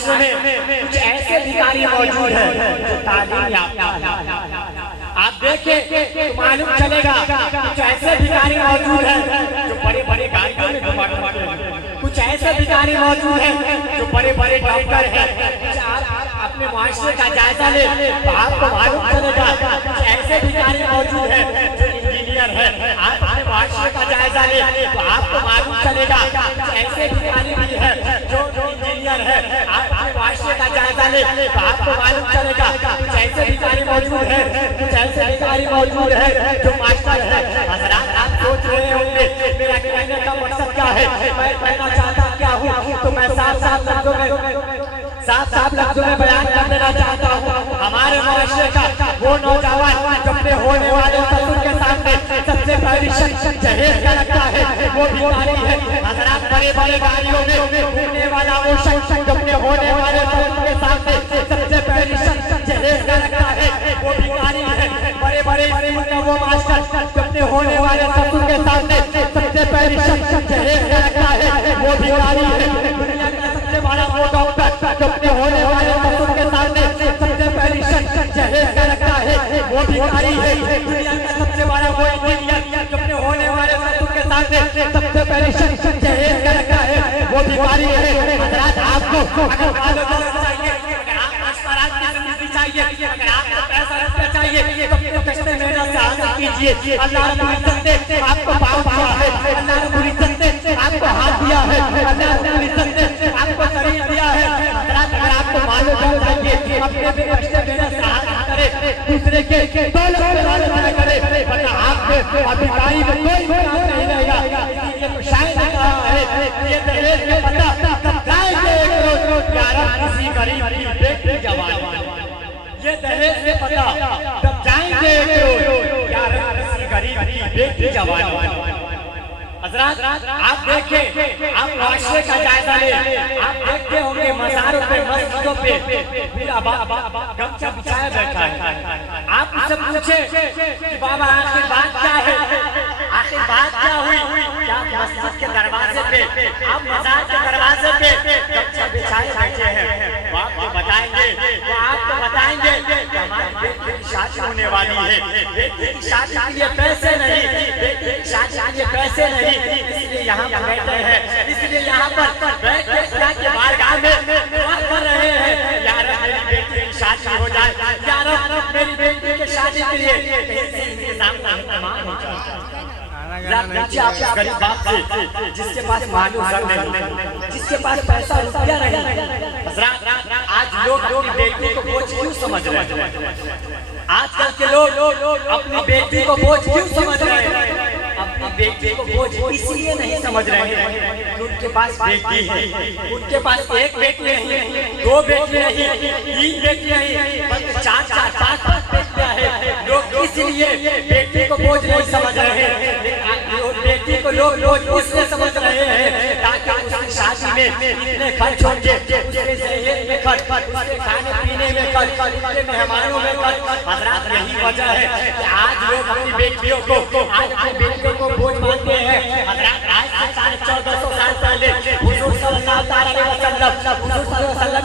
माशरे में कुछ ऐसे भिखारी मौजूद हैं जो तालीम याफ्ता है। आप देखें तो मालूम चलेगा कुछ ऐसे भिखारी मौजूद हैं जो बड़े बड़े गाड़ियों में घुमाते हैं, कुछ ऐसे भिखारी मौजूद हैं जो बड़े बड़े डॉक्टर हैं। अपने माशरे का जायजा ले तो आपको मालूम चलेगा कुछ ऐसे भिखारी मौजूद हैं जो इंजीनियर है। आप अपने माशरे का जायजा ले तो आपको मालूम चलेगा कुछ ऐसे भिखारी भी है जो इंजीनियर है। आप अपने माशरे का जायजा ले तो आपको मालूम चलेगा कुछ ऐसे भिखारी मौजूद है, कुछ ऐसे भिखारी मौजूद है जो मास्टर है। हज़रात आप सोच रहे होंगे मेरा कहने का मकसद क्या है, मैं कहना चाहता क्या हूँ, तो मैं साफ लफ्जों में बयान कर देना चाहता हूँ। हमारे माशरे का वो नौजवान जो अपने होने वाले ससुर के सामने सबसे पहली शर्त जहेज का रखता है वो भिखारी है। हज़रात बड़े बड़े गाड़ियों में घूमने वाला वो शख्स जो अपने होने वाले ससुर के सामने सबसे पहली शर्त जहेज का रखता है वो भिखारी है। बड़े बड़े स्कूल का वो मास्टर जो अपने होने वाले ससुर के सामने सबसे पहली शर्त जहेज का रखता है वो भिखारी है। दुनिया का सबसे बड़ा वो डॉक्टर जो अपने होने वाले ससुर के सामने सबसे पहली शर्त जहेज का रखता है वो भिखारी है। दुनिया का सबसे बड़ा वो इंजीनियर जो अपने होने वाले ससुर के सामने सबसे पहली शर्त जहेज का रखता है वो भिखारी है। हज़रात आपको चाहिए, अगर आपको पैसा रुपया चाहिए तो कष्ट मेहनत से हासिल कीजिए। अल्लाह रब्बुल इज्जत ने आपको पाँव दिया है, अल्लाह रब्बुल इज्जत ने आपको हाथ दिया है, अल्लाह रब्बुल इज्जत ने आपको शरीर दिया है। अगर आपको मालूम चल जाइए अपने भी कष्ट मेहनत से हासिल करे, दूसरे के दौलत पे लालच न करे, वरना आपके अधिकारी में कोई काम नहीं रहेगा। ये तो शायद कहा है ये दहेज में पता तब जाएंगे एक रोज यार किसी गरीब की बेटी जवान, ये दहेज में पता तब जाएंगे एक रोज यार किसी गरीब की बेटी जवान। हज़रात आप देखें, आप माशरे का जायजा ले, आप देखते होंगे मज़ारों पे मस्जिदों पे पूरा गमछा बिछाया बैठा है। आप उनसे पूछे कि बाबा आखिर बात क्या है, आखिर बात क्या हुई, क्या मस्जिद के दरवाजे पे आप मज़ार के दरवाजे पे गमछा बिछाए बैठे हैं। वो आपको बताएंगे, वो आपको बताएंगे कि हमारी बेटी की शादी होने वाली है, बेटी की शादी के लिए पैसे नहीं, बेटी की शादी के लिए पैसे नहीं, इसलिए यहाँ पर बैठे हैं, इसलिए यहाँ पर बैठ के खुदा के बारगाह में दुआ कर रहे हैं यार मेरी बेटी की शादी हो जाए, यार मेरी बेटी की शादी के लिए इंतजाम हो जाए। गरीब बाप से जिसके पास मालूम नहीं, जिसके पास पैसा रुपया नहीं, आज लोग अपनी बेटी को बोझ क्यों समझ रहे हैं? आजकल के लोग अपनी बेटी को बोझ क्यों समझ रहे हैं? अपनी बेटी को बोझ इसलिए नहीं समझ रहे हैं उनके पास बेटी है, उनके पास एक बेटी नहीं, दो बेटी नहीं, तीन बेटी नहीं, बल्कि चार चार पाँच पाँच बेटियां हैं। लोग इसलिए बेटी को बोझ नहीं समझ रहे हैं, बेटी को लोग बोझ इसलिए समझ रहे हैं ताकि उसकी शादी में इतने खर्च होंगे, उसके जहेज में खर्च, उसके खाने पीने में खर्च, उसके मेहमानों में खर्च। हज़रात यही वजह है कि आज लोग अपनी बेटियों को बोझ मानते हैं। हज़रात आज से 1400 साल पहले हुजूर सल्लल्लाहु अलैहि वसल्लम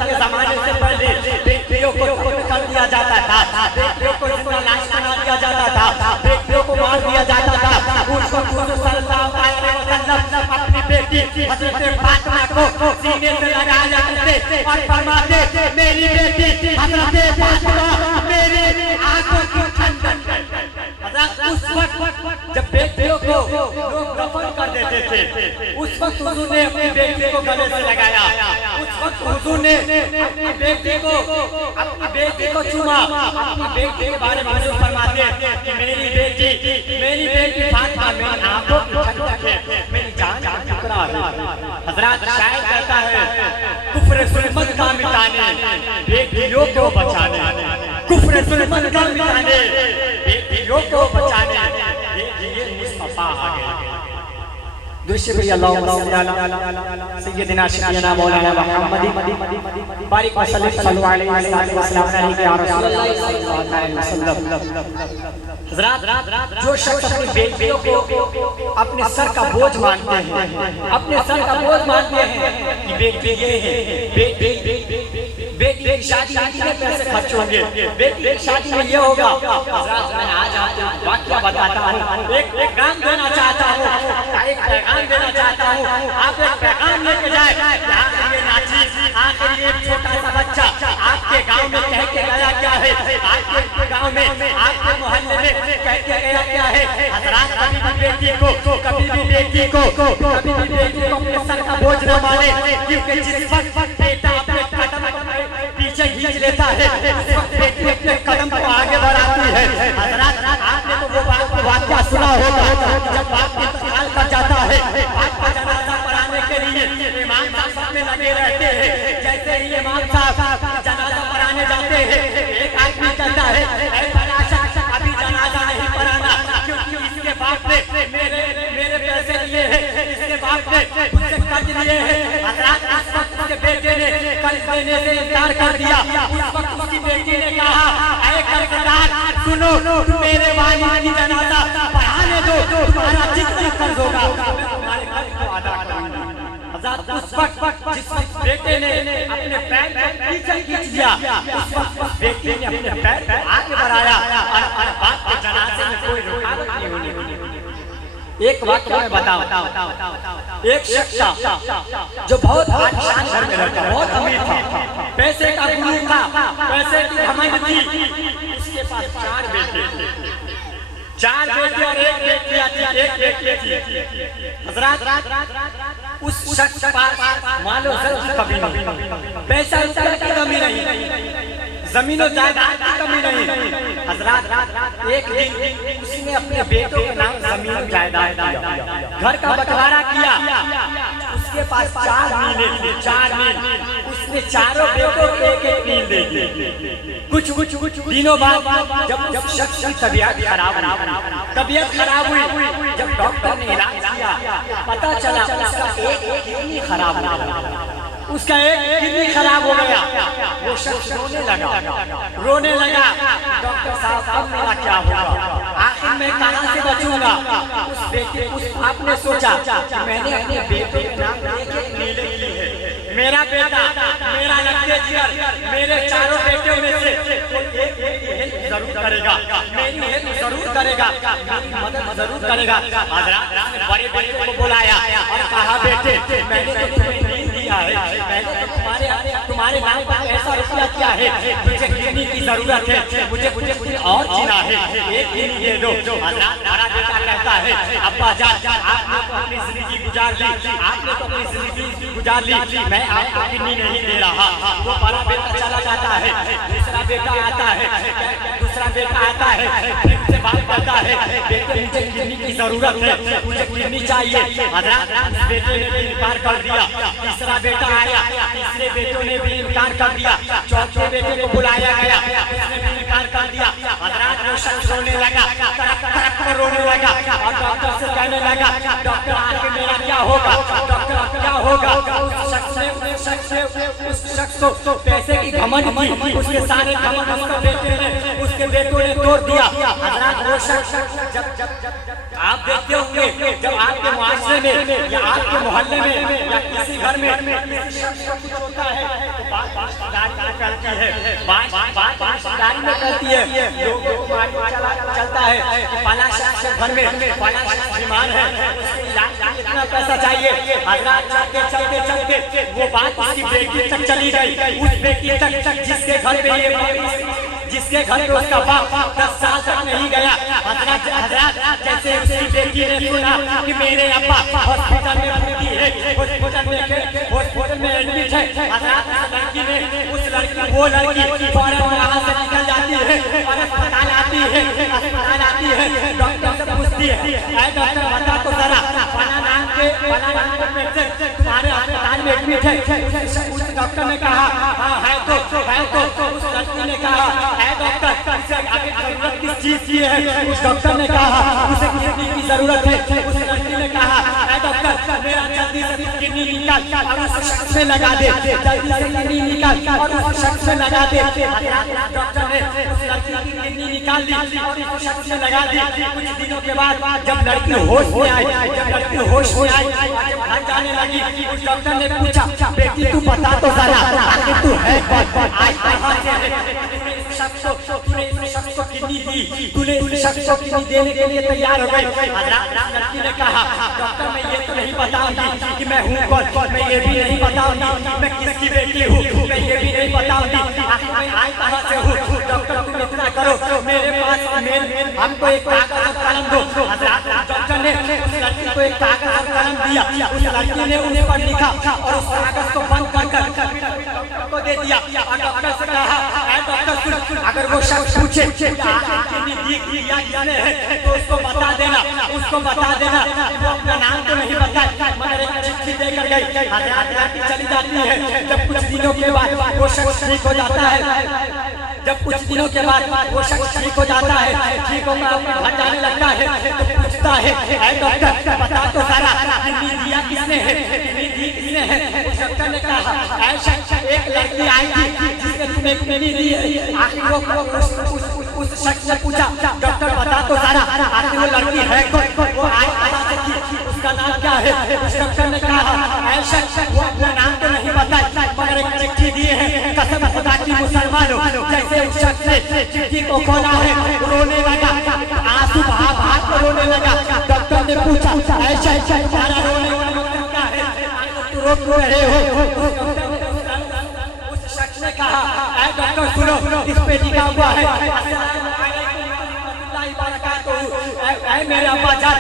के ज़माने से पहले बेटियों को कर दिया जाता था, बेटियों को जिंदा लाश बना दिया जाता था, बेटियों को मार दिया जाता था। उसको हुजूर सल्लल्लाहु अलैहि वसल्लम अपनी बेटी हज़रत फातिमा को सीने से लगाया करते और फरमाते मेरी बेटी हज़रत फातिमा मेरी आंखों की ठंडक। उस वक्त जब बेटियों को लोग दफन कर देते थे, उस वक्त हुजूर ने अपनी बेटी को गले से लगाया, उस वक्त हुजूर ने अपनी बेटी को चूमा। अपनी बेटी के बारे में हुजूर फरमाते हैं कि मेरी बेटी फातिमा मेरी आंखों की ठंडक है, मेरी जान का टुकड़ा है। हज़रात शायद कहता है कुफ्र जुल्मत का मिटाने, बेटियों को बचाने, कुफ्र जुल्मत का मिटाने, बेटियों को बचाने ये मुस्तफा आ गया। दूसरे अल्लाहुम्मा सय्यदना सय्यदना मौलाना मुहम्मदी बारिक सल्लल्लाहु अलैहि वसल्लम या रसूलल्लाह सल्लल्लाहु अलैहि वसल्लम। हज़रात जो शख्स अपनी बेटियों को अपने सर का बोझ मानते हैं, अपने सर का बोझ मानते हैं कि बेटी ये है, की शादी में पैसे खर्च होंगे, बेटी की शादी में ये होगा। मैं आज आपको वाक्य बताता हूँ, एक पैगाम देना चाहता हूँ, एक पैगाम देना चाहता हूँ। आप एक पैगाम लेके जाए। ये नाची आखिर एक छोटा सा बच्चा आपके गांव में कह के गया क्या है? आपके गांव में, आपके मोहल्ले में कह के गया क्या है? हजरात, कभी भी बेटी को अपने सर का बोझ न माने, क्योंकि जिस वक्त बेटा अपने कदम पीछे खींच लेता है, उस वक्त बेटी अपने कदम को आगे बढ़ाती है। हजरात, आपने तो वो वाक्या सुना होगा, जब बाप इंतकाल कर जाता है, बाप का जनाजा पढ़ाने के लिए इमाम साहब में लगे रहते हैं। जैसे ही इमाम साहब जनाजा पढ़ाने जाते हैं, एक आदमी कहता है, अभी जनाजा नहीं पढ़ाना, क्योंकि इसके बाप ने मेरे पैसे लिए हैं, इसके बाप ने मुझसे कर्ज लिए हैं। उस वक्त उसके बेटे ने कर्ज देने से इनकार कर दिया। उस वक्त उसकी बेटी ने कहा, ऐ कर्जदार सुनो, मेरे वालिद की जनाजा पढ़ाने दो, तुम्हारा जितना कर्ज होगा तुम्हारे कर्ज को अदा करूंगा। उस वक्त जिस वक्त बेटे ने अपने पैर पीछे खींच लिया, उस वक्त बेटे ने अपने पैर आगे बढ़ाया और बाप के जनाजे में कोई रुकावट नहीं होनी। एक बात मैं बताऊं, एक शख्स जो बहुत आलीशान घर में रहता, बहुत अमीर था, पैसे का गुरु था, पैसे की घमंड थी, उसके पास 4 बेटे थे, 4 बेटे और एक बेटी थी। हजरात, उस शख्स के पास मालो कभी नहीं, पैसा की कमी नहीं, जमीनों जायदाद की कमी नहीं। हजरात, एक दिन उसने अपने बेटों के नाम जमीन जायदाद दिया, घर का बंटवारा किया। उसके पास 4 मील थे, 4 मील, उसने चारों बेटों को एक मील दे दी। कुछ दिनों बाद जब शख्स की तबीयत खराब हुई, जब डॉक्टर ने इलाज किया, पता चला उसका एक किडनी खराब हो गया, उसका एक किडनी खराब हो गया। वो शख्स रोने लगा। डॉक्टर साहब, अब मेरा क्या होगा? आखिर मैं कहां से बचूंगा? उस आपने सोचा कि मैंने अपने बेटे के नाम एक नीले की है, मेरा बेटा, मेरा लड़के जिगर, मेरे चारों बेटों में से एक जरूर करेगा, मेरी हेल्प जरूर करेगा, मेरी मदद जरूर करेगा। हजरात, बड़े बेटे को बुलाया और कहा, बेटे, मैंने तो तुम्हें नींद दिया है, मैंने तो तुम्हारे नाम पर ऐसा रुपया किया है, मुझे किडनी की जरूरत है, मुझे और जीना है, एक किडनी दे दो। हजरात, बड़ा बेटा कहता है, अब्बा जान, आपने तो अपनी जिंदगी गुजार ली, मैं आपको किडनी नहीं दे रहा। वो बड़ा बेटा चला जाता है, दूसरा बेटा आता है, फिर बात करता है, बेटे मुझे किडनी की जरूरत है, मुझे किडनी चाहिए। हजरात, बेटे ने इनकार कर दिया। तीसरा बेटा आया, तीसरे बेटों ने भी इनकार कर दिया। चौथे बेटे को बुलाया गया, उसने भी इनकार कर दिया। हजरात, वो शख्स रोने लगा, रोने लगा और डॉक्टर से कहने लगा, डॉक्टर आके मेरा क्या होगा? डॉक्टर क्या होगा? उस शख्स को पैसे की घमंड थी, उसके सारे घमंड उसके बेटों ने तोड़ दिया। हजरात, वो शख्स जब आप देखते होंगे, जब आपके मुआशरे में या आपके मोहल्ले में या किसी घर में कुछ होता है तो बात रिश्तेदारी में करती है, लोगों को चलता है कि फला शख्स घर में फला शख्स बीमार है, उसके इलाज के इतना पैसा चाहिए। हजरात, चलते वो बात उसकी बेटी तक चली गई, उस बेटी तक जिसके घर पे उसका बाप 10 साल तक नहीं गया। हजरात, जैसे उसकी बेटी ने सुना कि मेरे अब्बा हॉस्पिटल में भर्ती है, हॉस्पिटल में एडमिट है, हजरात, वो लड़की फौरन वहाँ से निकल जाती है, अस्पताल आती है, डॉक्टर से पूछती है, ऐ डॉक्टर बता तो जरा, फला नाम के पेशेंट तुम्हारे अस्पताल में एडमिट है। उस डॉक्टर ने कहा, हाँ है तो। उस लड़की ने कहा, है डॉक्टर, अभी जरूरत किस चीज की है? उस डॉक्टर ने कहा, उसे किडनी की जरूरत है। उस लड़की ने कहा, है डॉक्टर, मेरा जल्दी से किडनी निकाल और उस शख्स में लगा दे, जल्दी से किडनी निकाल और उस शख्स में लगा दे। डॉक्टर ने उस लड़की की किडनी निकाल दी और उस शख्स में लगा दी। कुछ दिनों के बाद जब लड़की होश में आई, जब घर जाने लगी, उस डॉक्टर ने पूछा, बेटी तू बता तो जरा, आखिर तू है कौन? आज तूने इस शख्स को किडनी देने के लिए तैयार हो गई। लड़की ने कहा डॉक्टर मैं ये तो नहीं बताऊंगी कि मैं हूँ कौन, मैं ये भी नहीं बताऊंगी मैं किसकी बेटी हूँ, मैं ये भी नहीं बताऊंगी मैं आई कहाँ से हूँ। डॉक्टर तुम इतना करो मेरे पास हमको एक कागज और कलम दो। डॉक्टर ने उस लड़की को एक कागज और कलम दिया। उस लड़की ने उन्हें पर लिखा और उस कागज को बंद कर को दे दिया। और डॉक्टर से कहा डॉक्टर अगर वो शख्स पूछे तो उसको बता देना, उसको बता देना। वो अपना नाम तो नहीं बताए मगर एक चिट्ठी देकर गई। चली जाती है। जब कुछ दिनों के बाद वो शख्स ठीक हो जाता है, जब कुछ दिनों के बाद वो शख्स ठीक हो जाता है, ठीक होकर अपने घर जाने लगता है तो पूछता है डॉक्टर बता तो सारा किडनी दिया किसने है, किडनी दी किसने है। उस डॉक्टर ने कहा एक लड़की आई थी जिसने तुम्हें किडनी दी है। आखिर वो उस शख्स ने पूछा डॉक्टर बता तो सारा आखिर वो लड़की है कौन, वो आई कहाँ से थी, उसका नाम क्या है। उस डॉक्टर ने कहा वो नाम तो नहीं बताया मगर एक चिट्ठी दिए हैं कसम खुदा की मुसलमानों। जैसे उस शख्स ने चिट्ठी को खोला है रोने लगा, आंसू बहा बहा कर रोने लगा। डॉक्टर ने पूछा ऐसा सारा रोने क्या है, रो क्यों रहे हो। उस शख्स ने कहा डॉक्टर सुनो इस पे लिखा हुआ है मेरे अब्बा जान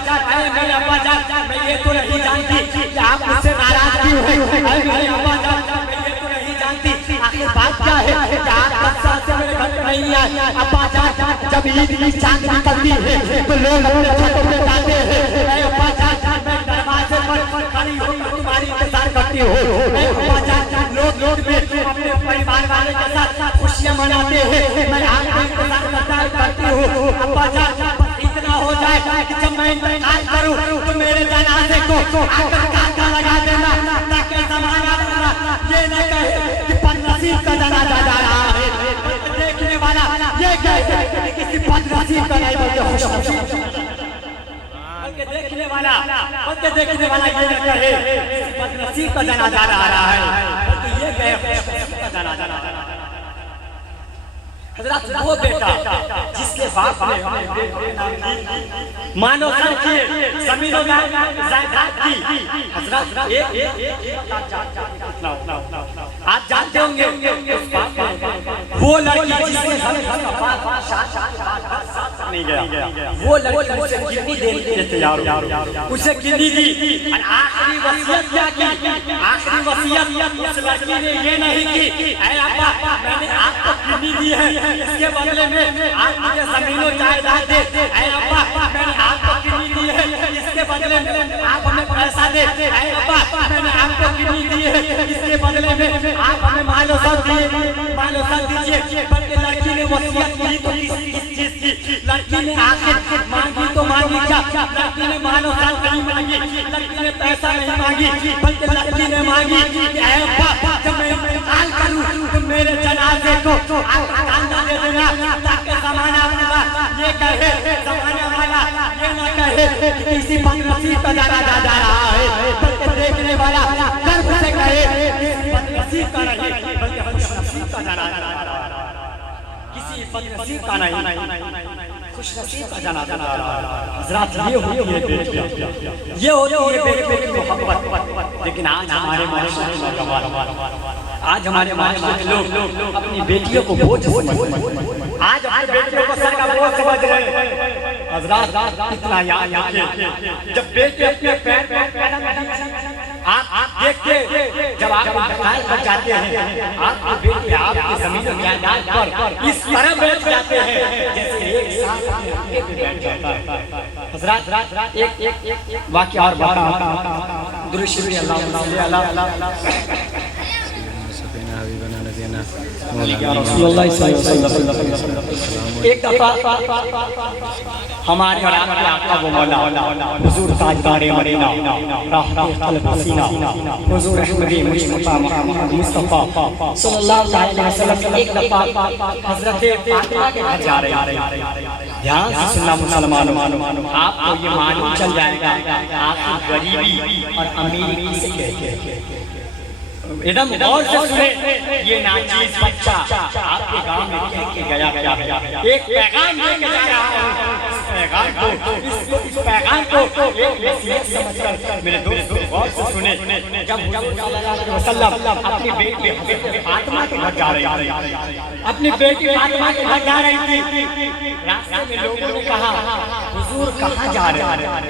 मैं ये तो नहीं जानती कि आप मुझसे नाराज क्यों हैं। मेरे अब्बा जान मैं ये तो नहीं जानती आखिर बात क्या है कि आप 10 साल से मेरे घर में नहीं आए। अब्बा जान जब ईद की चांद निकलती है तो लोग अपने छतों पे जाते हैं। अब्बा जान मैं दरवाजे पर खड़ी होकर तुम्हारी इंतजार करती हूँ। अब्बा जान लोग में अपने परिवार वाले के साथ खुशियाँ मनाते हैं, मैं आपका इंतजार करती हूँ। अब्बा जान इतना हो जाए कि जब मैं इंतजार करूं तो मेरे जनाजे को आकर कांटा लगा देना ताकि ज़माना ये न कहे कि बदनसीब का जनाजा जा रहा है। देखने वाला ये कहे कि किसी बदनसीब का नहीं बल्कि खुशनसीब देखने वाला ये न कहे बदनसीब का जनाजा जा रहा है बल्कि ये कहे खुशनसीब का जनाजा जा रहा है। हज़रत वो बेटा जिसके बाप ने मानो की जमीनों में जायदाद की। हज़रत आप जानते होंगे वो लड़की जिसके नहीं गया, वो लड़की उसे किडनी देने के लिए तैयार हो, उसे किडनी दी। आखिरी वसीयत क्या की, आखिरी वसीयत उस लड़की ने ये नहीं की ऐ अब्बा मैंने आपको किडनी दी है इसके बदले में आप मुझे ज़मीनों जायदाद दे। ऐ अब्बा मैंने आपको किडनी दी है इसके बदले में आप हमें पैसा दे। ऐ अब्बा मैंने आपको किडनी दी है इसके बदले में आप हमें मालो सब दीजिए। बल्कि लड़की ने वसीयत की तो किस चीज की, लड़की ने आखिर मांगी तो मांगी क्या, लड़की ने मालो साल नहीं मांगी, लड़की ने पैसा नहीं मांगी बल्कि लड़की ने मांगी ऐ अब्बा जब मैं इंतकाल करूं तो मेरे जनाजे को कांधा दे देना ताकि ज़माना वाला ये कहे, ज़माना वाला ये न कहे कि किसी बदनसीब का जनाजा जा रहा है बल्कि देखने वाला गर्व से कहे किसी बदनसीब का नहीं बल्कि खुशनसीब का जनाजा जा रहा है। किसी बदनसीब का नहीं खुशनसीब का जनाजा जा रहा है। हज़रत ये होती है बेटे की मोहब्बत। लेकिन आज हमारे माशरे में लोग अपनी बेटियों को बोझ समझ, आज अपनी बेटियों को सर का बोझ समझ रहे हैं। हज़रत इतना याद जब बेटे अपने पैर आप देख के जब आप इंतकाल कर जाते हैं आपके बेटे आपकी ज़मीन जायदाद पर इस तरह बैठ जाते हैं जैसे एक साथ पे बैठ जाता है। हज़रत एक वाक़या और बता दुरूद शरीफ अल्लाह एक दफा हमारे और आपके आका वो मौला हुजूर ताजदारे मदीना राहत कल्ब हसीना हुजूर अहमदी मुस्तफा सल्लल्लाहु अलैहि वसल्लम एक दफा हजरत फातिमा के घर जा रहे हैं। ध्यान से सुनना मुसलमानों, आपको ये मालूम चल जाएगा आप गरीबी और अमीरी किसे कहते हैं। एकदम गौर से सुने, ये नाचीज बच्चा आपके गांव में कह के गया है, एक पैगाम लेके जा रहा हूँ। इस पैगाम को एक नसीहत समझकर मेरे दोस्त गौर से सुने। जब हुजूर सल्लल्लाहु अलैहि वसल्लम अपनी बेटी हज़रत फातिमा के घर जा रही थी, अपनी बेटी फातिमा के घर जा रही थी, रास्ते में लोगों ने कहा, हुजूर कहाँ जा रहे हैं,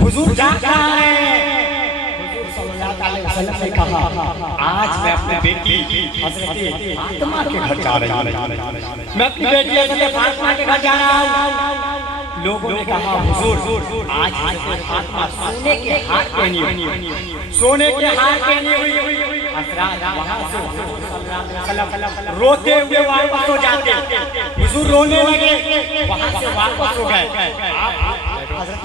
हुजूर जा कहाँ रहे हैं? सल्लल्लाहु अलैहि वसल्लम ने कहा, आज मैं अपनी बेटी हज़रत फातिमा के घर जा रही हूँ, मैं अपनी बेटी हज़रत फातिमा के घर जा रहा हूँ। लोगों ने कहा, हुजूर आज हज़रत फातिमा सोने के हार पहनी हुई, सोने के हार पहनी हुई। हज़रत वहाँ से रोते हुए वापस हो जाते, हुजूर रोने लगे, वहाँ से वापस हो गए। हज़रत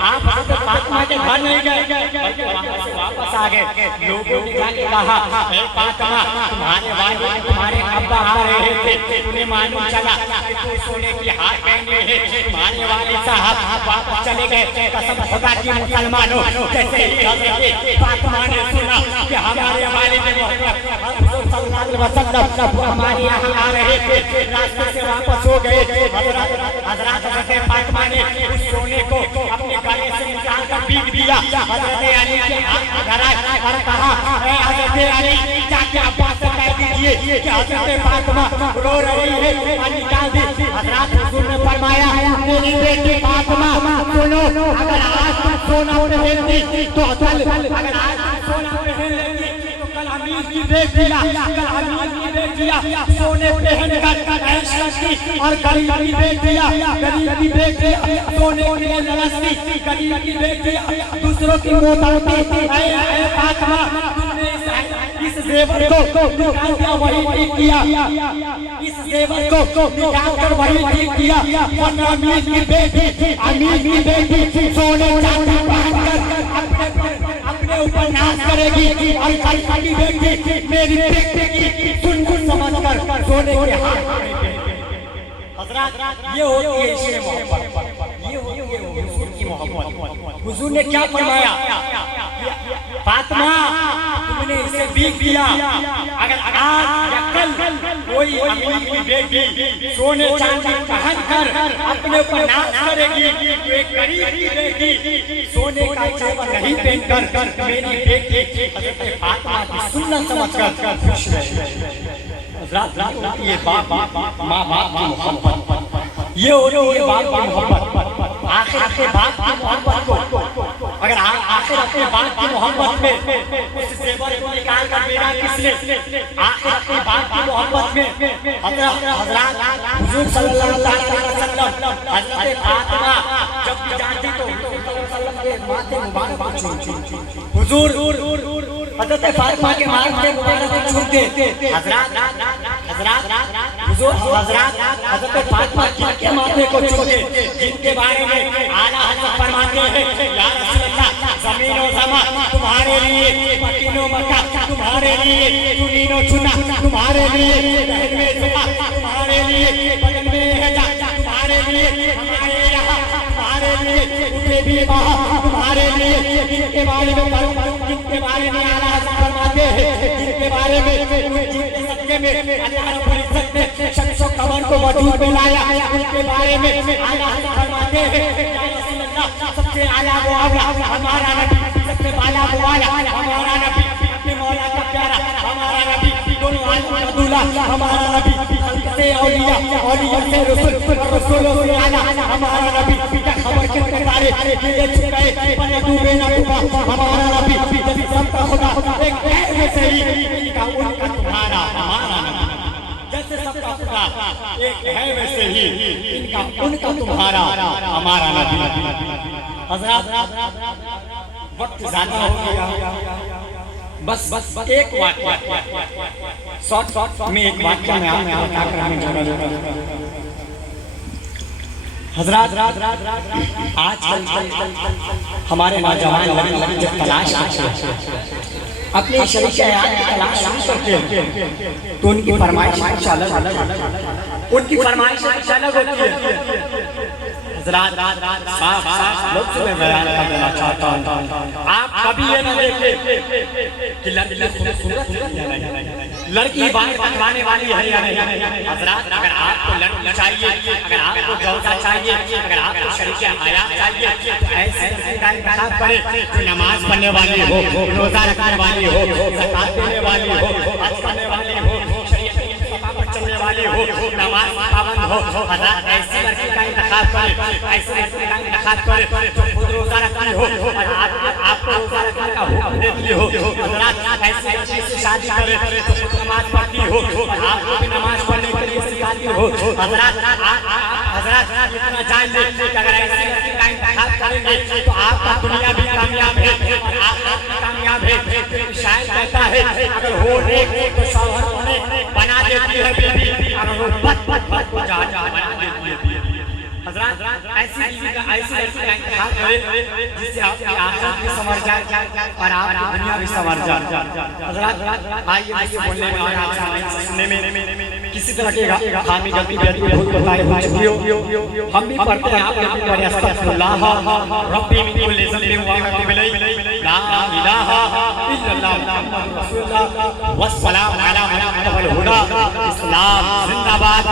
आप हज़रत फातिमा के घर नहीं गए, बल्कि वहाँ से वापस आ गए। लोगों ने कहा, हे फातिमा, तुम्हारे वालिद तुम्हारे अब्बा आ रहे थे, उन्हें मालूम चला कि तू सोने की हार पहने है, तुम्हारे वालिद साहब वापस चले गए। कसम खुदा की मुसलमानों, जैसे ही हज़रत फातिमा ने सुना कि हमारे वालिद हमारे यहाँ आ रहे थे, रास्ते से वापस हो गए। हज़रत फातिमा ने उस सोने को अपने गले से निकाल कर पीट दिया। हज़रत अली के हाथ धराया और कहा, ऐ हज़रत अली, जाके अब्बास से कह दीजिए कि हज़रत फातिमा रो रही है, और निकाल दी। हज़रत हुजूर ने फरमाया, मेरी बेटी फातिमा सुनो, अगर आज तुम सोना पहन ली तो अगर आज तुम सोना पहन लेती तो कल अमीर की बेटियां, कल अमीर की बेटियां सोने पहनकर ऐश करती, और गरीब की बेटियां सोने के लिए लड़ती, गरीब की बेटियां दूसरों की मोहताजी। ऐ फातिमा, तुमने इस जेवर को निकाल कर वही ठीक किया, इस जेवर को निकाल कर वही ठीक किया, वरना अमीर की बेटी सोने चांदी पहनकर अपने ऊपर नाच करेगी, और गरीब की बेटी मेरी बेटी की सुन समझकर सोने के हाथ। ये होती है इससे मोहब्बत, ये होती है हुजूर की मोहब्बत। हुजूर ने क्या फरमाया, फातिमा तुमने इसे बीत दिया, अगर आज या कल कोई अमीर की बेटी सोने चांदी पहनकर अपने ऊपर नाच करेगी, तो एक गरीब की बेटी सोने का जेवर नहीं पहनकर मेरी बेटी हज़रत फातिमा की सुन्नत समझकर खुश रहे। ये बाप माँ बाप की मोहब्बत, ये होती है बाप की मोहब्बत। आखिर अपने बाप की मोहब्बत को, अगर आखिर अपने बाप की मोहब्बत में उस जेवर को निकाल कर मेरा किसने, आखिर अपने बाप की मोहब्बत में हज़रत हुजूर सल्लल्लाहु अलैहि वसल्लम हज़रत फातिमा जब भी जाती तो के माथे मुबारक छूते, हुजूर हज़रत फातिमा के माथे मुबारक छूते। हज़रत हज़रत फातिमा के माथे को छूते, जिनके बारे में आला हज़रत फरमाते हैं, या रसूल अल्लाह, ज़मीन और समा तुम्हारे लिए, मकीनो मक्का तुम्हारे लिए, चुनीनो चुना तुम्हारे लिए, रहन में जुमा तुम्हारे लिए, बदन में हजा तुम्हारे लिए, हमारे यहाँ तुम्हारे लिए, उसे भी वहाँ तुम्हारे लिए। जिनके बारे में आला हज़रत फरमाते हैं, जिनके बारे में सदके में अल्लाह रब्बुल इज्जत ने शख्स व कबर को वजूद में लाया, उनके बारे में आला हज़रत फरमाते हैं, या रसूल अल्लाह, सबसे आला वो आला हमारा नबी, सबसे आला वो आला हमारा नबी, अपने मौला का प्यारा हमारा नबी, दोनों आलम का दूल्हा हमारा नबी, सबसे औलिया औलिया से रसूल, रसूलों से आला हमारा नबी, खबर के तारे ये चुकाए पर डूबे ना डूबा हमारा नबी, जब सबका खुदा एक में से ही इनका उनका तुम्हारा हमारा नबी, जैसे सबका खुदा एक है वैसे ही इनका उनका तुम्हारा हमारा नबी। हज़रत वक्त ज़्यादा हो गया, बस एक वाक़या शॉर्ट में एक वाक़या में आपको करने जा रहा हूँ। हज़रत आजकल हमारे नौजवान लड़के जब तलाश करते हैं, अपने शरीक हयात की तलाश शुरू करते हैं, तो उनकी फरमाइश अलग, उनकी फरमाइश अलग होती है। हज़रात साफ लफ्ज़ में बयान कर देना चाहता हूँ, आप कभी ये न देखें कि लड़की खूबसूरत है या नहीं, लड़की बात बनवाने वाली है या नहीं। हज़रात अगर आपको लड़की चाहिए, अगर आपको जौजा चाहिए, अगर आपको शरीके हयात चाहिए, तो ऐसी लड़की का इंतखाब करें जो नमाज पढ़ने वाली हो, रोज़ा रखने वाली हो, ज़कात देने वाली हो, हज करने वाली हो, चलने वाली हो, नमाज पाबंद हो। हज़रात ऐसी लड़की का इंतखाब करें, ऐसी लड़की का इंतखाब करें जो खुद रोज़ा रखती हो और आपको रोज़ा रखने का हुक्म देती हो। हज़रात ऐसी लड़की से शादी करें जो खुद नमाज पढ़ती हो और आपको भी नमाज पढ़ने के लिए सिखाती हो। हज़रात इतना जान ले कि अगर ऐसी लड़की का इंतखाब करेंगे तो आपका दुनिया भी कामयाब है और आखिरत भी कामयाब है। शायद कहता है अगर हो तो शौहर उन्हें बना देती है बीवी, अगर वो बद को जा बना देती है। हज़रात ऐसी लड़की का इंतखाब करें जिससे आपकी आखिरत भी संवर जाए और आपकी दुनिया भी संवर जाए। हज़रात आइए बोलने में और आपसे सुनने में किसी तरह के खामी गलती भूल बताए हो, हम भी पढ़ते हैं, आप भी पढ़े अस्तगफिरुल्लाह रब्बी मिन कुल्ली ज़ंबिन व अतूबु ला इलाहा इल्लल्लाह मुहम्मदुर रसूलुल्लाह वस्सलामु अला मन इस्लाम जिंदाबाद।